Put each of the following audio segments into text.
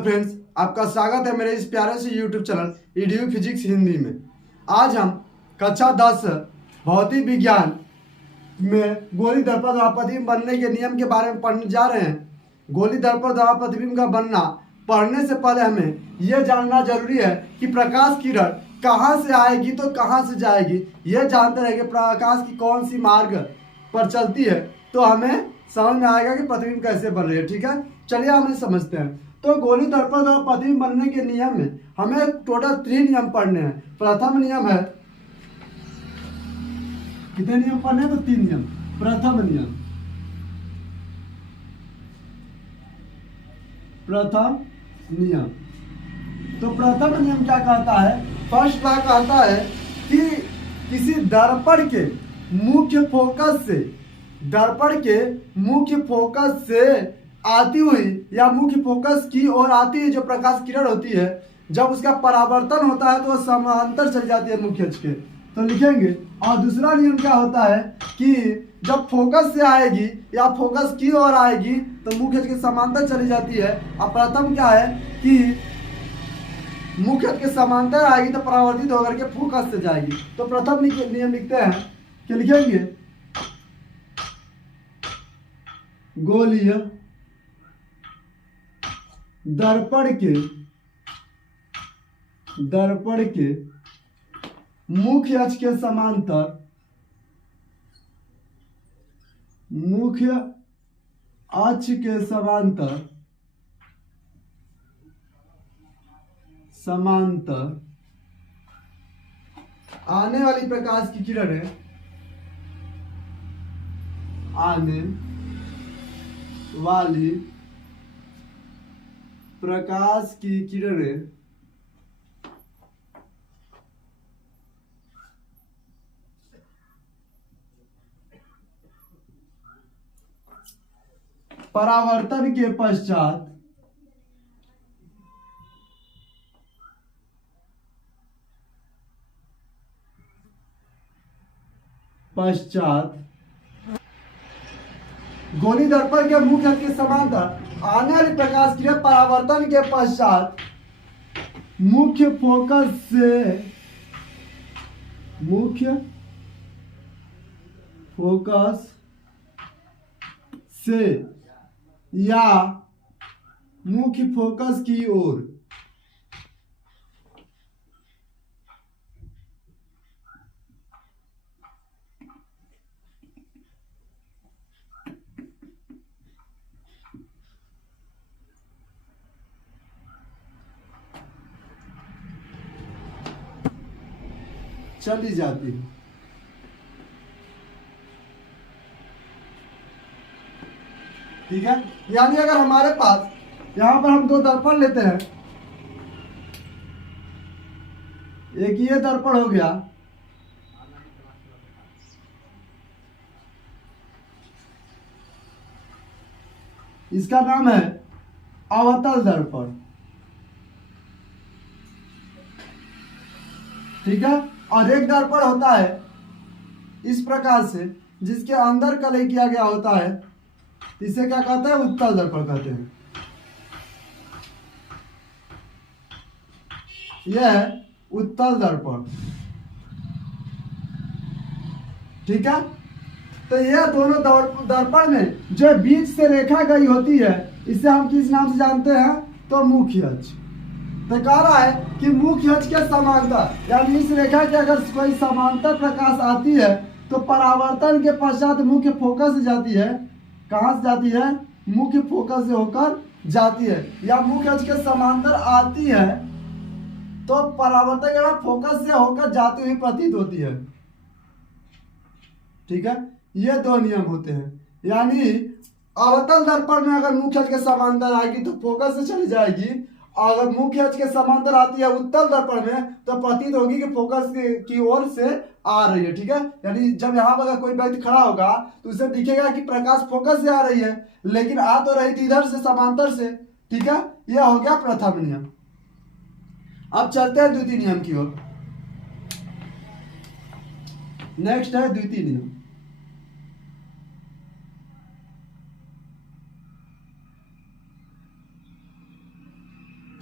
Hello friends, आपका स्वागत है मेरे इस प्यारे से YouTube channel EDU physics Hindi में। आज हम कक्षा 10 भौतिक विज्ञान में गोली दर्पण द्वारा प्रतिबिंब बनने के नियम के बारे में पढ़ने जा रहे हैं। गोली दर्पण द्वारा प्रतिबिंब का बनना पढ़ने से पहले हमें यह जानना जरूरी है कि प्रकाश किरण कहाँ से आएगी तो कहाँ से जाएगी। यह जानते रहे कि प्रकाश की कौन सी मार्ग पर चलती है तो हमें समझ में आएगा कि प्रतिबिंब कैसे बन रही है। ठीक है, चलिए हम समझते हैं। तो गोली दर्पण द्वारा प्रतिबिंब बनने के नियम में हमें टोटल 3 नियम पढ़ने हैं। प्रथम नियम है, कितने नियम पढ़ने हैं? तो 3 नियम। प्रथम नियम, तो प्रथम नियम क्या कहता है? फर्स्ट लॉ कहता है कि किसी दर्पण के मुख्य फोकस से आती हुई या मुख्य फोकस की ओर आती हुई जो प्रकाश किरण होती है, जब उसका परावर्तन होता है तो वह समांतर चली जाती है मुख्य अक्ष के, तो लिखेंगे। और दूसरा नियम क्या होता है कि जब फोकस से आएगी या फोकस की ओर आएगी तो मुख्य अक्ष के समांतर चली जाती है। और प्रथम क्या है कि मुख्य अक्ष के समांतर आएगी तो परावर्तित होकर के फोकस से जाएगी। तो प्रथम नियम लिखते हैं कि लिखेंगे गोलीय दर्पण के मुख्य अक्ष के समांतर आने वाली प्रकाश की किरणें परावर्तन के पश्चात गोली दर्पण के मुख्य अक्ष के समांतर आने वाली प्रकाश किरण परावर्तन के पश्चात मुख्य फोकस से या मुख्य फोकस की ओर चली जाती है। ठीक है, यानी अगर हमारे पास यहां पर हम 2 दर्पण लेते हैं, एक ये दर्पण हो गया, इसका नाम है अवतल दर्पण। ठीक है, और एक दर्पण होता है इस प्रकार से जिसके अंदर कलई किया गया होता है, इसे क्या कहते हैं? उत्तल दर्पण कहते हैं। यह है उत्तल दर्पण। ठीक है, तो यह दोनों दर्पण में जो बीच से रेखा गई होती है, इसे हम किस नाम से जानते हैं? तो मुख्य अक्ष। तो कह रहा है कि मुख्य अक्ष के समांतर, यानी इस रेखा के अगर कोई समांतर प्रकाश आती है तो परावर्तन के पश्चात मुख्य फोकस से जाती है। कहां से जाती है? मुख्य फोकस से होकर जाती है, या मुख्य अक्ष के समांतर आती है तो परावर्तन के बाद फोकस से होकर जाती हुई प्रतीत होती है। ठीक है, ये 2 नियम होते हैं। यानी अवतल दर्पण में अगर मुख्य अक्ष के समांतर आएगी तो फोकस से चली जाएगी, अगर मुख्य अक्ष के समांतर आती है उत्तल दर्पण में तो प्रतीत होगी कि फोकस की ओर से आ रही है। ठीक है, यानी जब यहाँ पर अगर कोई व्यक्ति खड़ा होगा तो उसे दिखेगा कि प्रकाश फोकस से आ रही है, लेकिन आ तो रही थी इधर से, समांतर से। ठीक है, यह हो गया प्रथम नियम। अब चलते हैं द्वितीय नियम की ओर। नेक्स्ट है द्वितीय नियम।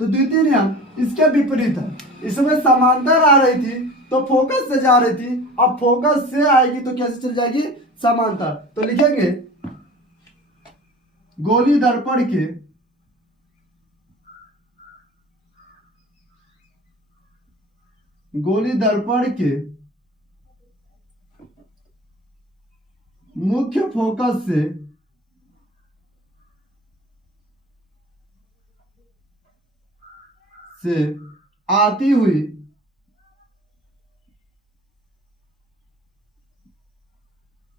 तो द्वितीय नियम इसके विपरीत है। इसमें समांतर आ रही थी तो फोकस से जा रही थी, अब फोकस से आएगी तो कैसे चल जाएगी, समांतर। तो लिखेंगे गोली दर्पण के मुख्य फोकस से आती हुई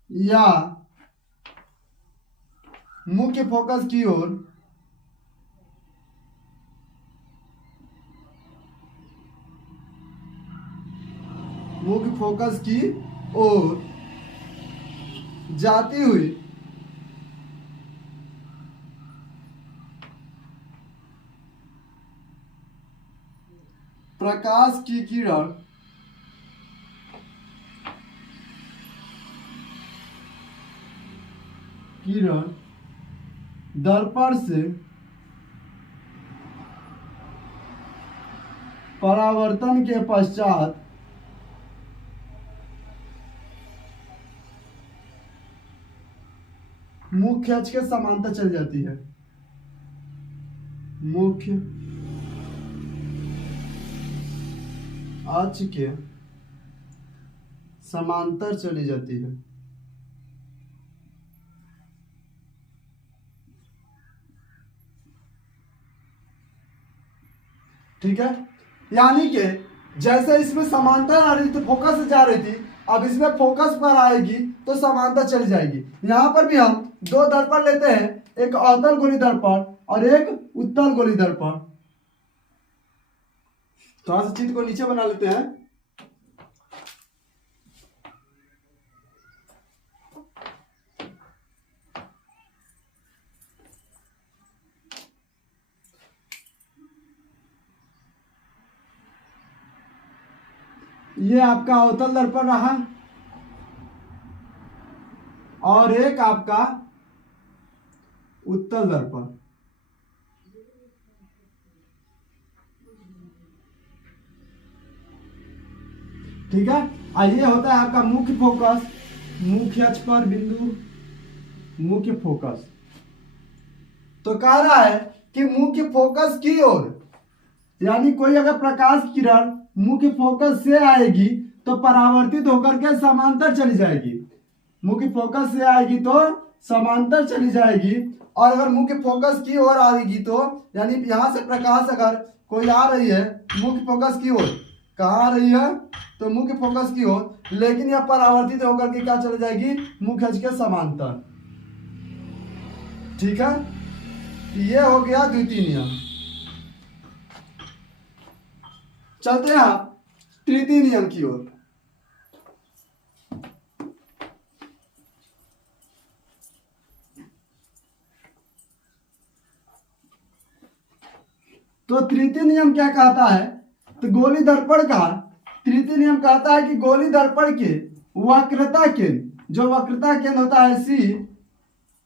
या मुख्य फोकस की ओर जाती हुई प्रकाश की किरण दर्पण से परावर्तन के पश्चात मुख्य अक्ष के समांतर चल जाती है, मुख्य अक्ष के समांतर चली जाती है। ठीक है, यानी कि जैसे इसमें समांतर आ रही थी तो फोकस से जा रही थी, अब इसमें फोकस पर आएगी तो समांतर चली जाएगी। यहां पर भी हम दो दर्पण लेते हैं, एक अवतल गोली दर्पण और एक उत्तल गोली दर्पण। थोड़ा सा चित्र को नीचे बना लेते हैं। ये आपका अवतल दर्पण रहा और एक आपका उत्तल दर्पण। ठीक है, ये होता है आपका मुख्य फोकस, मुख्य अक्ष पर बिंदु, मुख्य फोकस। तो कह रहा है कि मुख्य फोकस की ओर, यानी कोई अगर प्रकाश किरण मुख्य फोकस से आएगी तो परावर्तित होकर के समांतर चली जाएगी। मुख्य फोकस से आएगी तो समांतर चली जाएगी, और अगर मुख्य फोकस की ओर आएगी तो, यानी यहां से प्रकाश अगर कोई आ रही है मुख्य फोकस की ओर, कहाँ आ रही है तो मुख्य फोकस की ओर, लेकिन यह परावर्तित होकर के क्या चली जाएगी, मुख्य अक्ष के समांतर। ठीक है, ये हो गया द्वितीय नियम। चलते हैं तृतीय नियम की ओर। तो तृतीय नियम क्या कहता है, तो गोली दर्पण का तृतीय नियम कहता है कि गोली दर्पण के वक्रता केंद्र, जो वक्रता केंद्र होता है सी,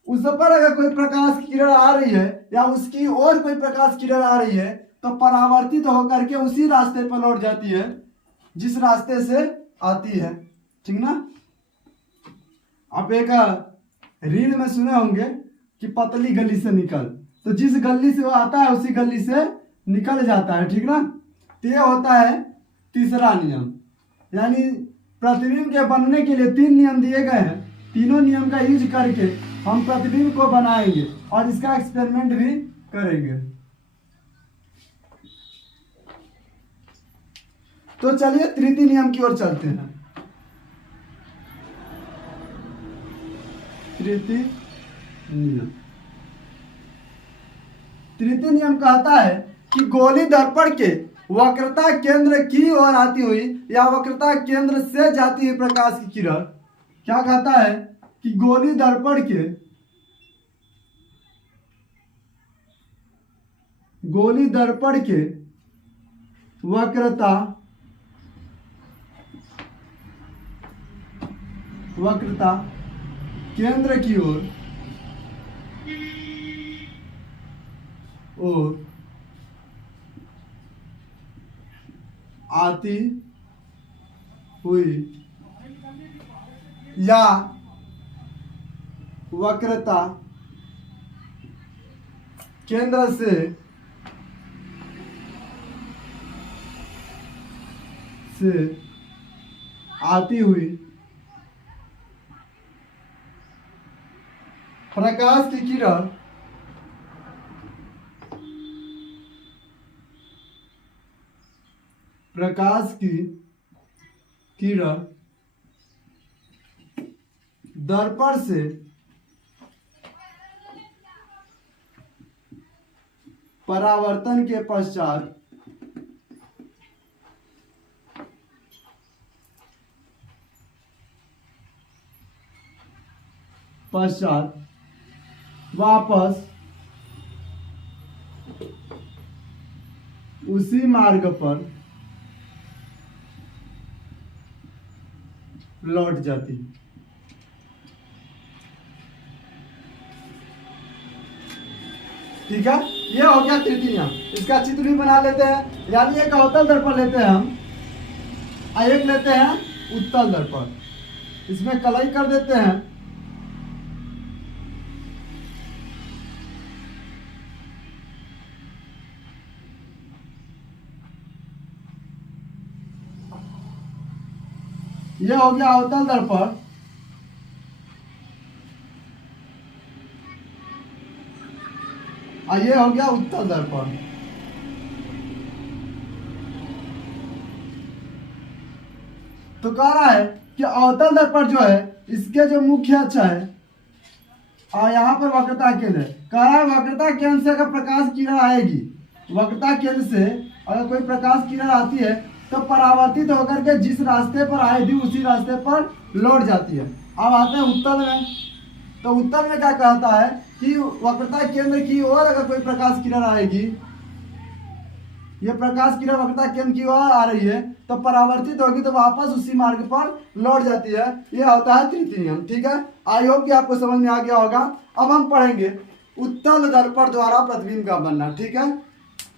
उस पर अगर कोई प्रकाश की किरण आ रही है या उसकी ओर कोई प्रकाश की किरण आ रही है तो परावर्तित होकर के उसी रास्ते पर लौट जाती है जिस रास्ते से आती है। ठीक ना, आप एक रील में सुने होंगे कि पतली गली से निकल, तो जिस गली से वो आता है उसी गली से निकल जाता है। ठीक ना, तो ये होता है तीसरा नियम। यानी प्रतिबिंब के बनने के लिए 3 नियम दिए गए हैं, तीनों नियम का यूज करके हम प्रतिबिंब को बनाएंगे और इसका एक्सपेरिमेंट भी करेंगे। तो चलिए तृतीय नियम की ओर चलते हैं। तृतीय नियम कहता है कि गोली दर्पण के वक्रता केंद्र की ओर आती हुई या वक्रता केंद्र से जाती हुई प्रकाश की किरण, क्या कहता है कि गोली दर्पण के वक्रता केंद्र की ओर आती हुई या वक्रता केंद्र से आती हुई प्रकाश की किरण दर्पण से परावर्तन के पश्चात वापस उसी मार्ग पर लौट जाती। ठीक है, ये हो गया तृतीय नियम। इसका चित्र भी बना लेते हैं। यानी एक अवतल दर्पण लेते हैं हम, एक लेते हैं उत्तल दर्पण, इसमें कलई कर देते हैं। यह हो गया अवतल दर्पण। और ये हो गया उत्तल दर्पण। तो कह रहा है कि अवतल दर्पण जो है इसके जो मुख्य अक्ष है और यहाँ पर वक्रता केंद्र है। कह रहा है वक्रता केंद्र से अगर प्रकाश किरण आएगी, वक्रता केंद्र से अगर कोई प्रकाश किरण आती है तो परावर्तित होकर के जिस रास्ते पर आई थी उसी रास्ते पर लौट जाती है। अब आते हैं उत्तल में। तो उत्तल में क्या कहता है कि वक्रता केंद्र की ओर अगर कोई प्रकाश किरण आएगी, ये प्रकाश किरण वक्रता केंद्र की ओर आ रही है तो परावर्तित होगी तो वापस उसी मार्ग पर लौट जाती है। यह होता है तृतीय नियम। ठीक है, आई होप कि आपको समझ में आ गया होगा। अब हम पढ़ेंगे उत्तल दर्पण द्वारा प्रतिबिंब का बनना। ठीक है।